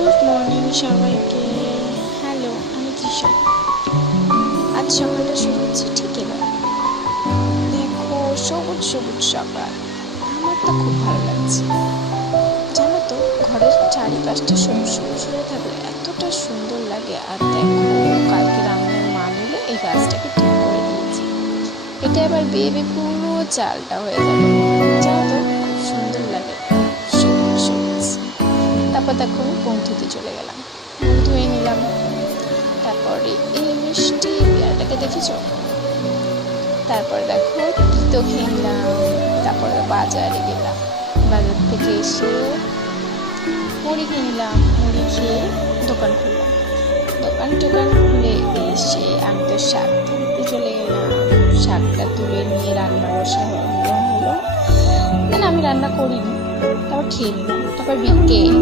Good morning সবাইকে। Hello, আমি তৃষা। আজ সকালটা শুরু হচ্ছে ঠিক এবার। দেখো, সবুজ সবুজ সকাল। আমার তো খুব ভালো লাগছে। জানো তো, ঘরের চারিপাশটা সবুজ সবুজ হয়ে থাকলে এতটা সুন্দর লাগে। আর দেখো, কালকে রান্নার মা মিলে এই গাছটাকে ঠিক করে দিয়েছি। এটা এবার বেয়ে বেয়ে পুরো চালটা হয়ে যাবে। জানো তো, খুব সুন্দর লাগে সবুজ সবুজ। তারপর দেখো, আমি পৌঁছতে চলে গেলাম, ধুয়ে নিলাম। তারপরে এই মিষ্টি পেয়ারাটাকে দেখেছো। তারপরে দেখো, তিতো খেয়ে নিলাম। তারপরে বাজারে গেলাম, বাজার থেকে এসে মুড়ি খেয়ে নিলাম। মুড়ি খেয়ে দোকান খুললাম। দোকান খুলে এসে আমি তো শাক তুলতে চলে গেলাম। শাকটা তুলে নিয়ে রান্না বসা হলো। আমি রান্না করিনি, তারপর খেয়ে নিলাম। তারপর বিকেল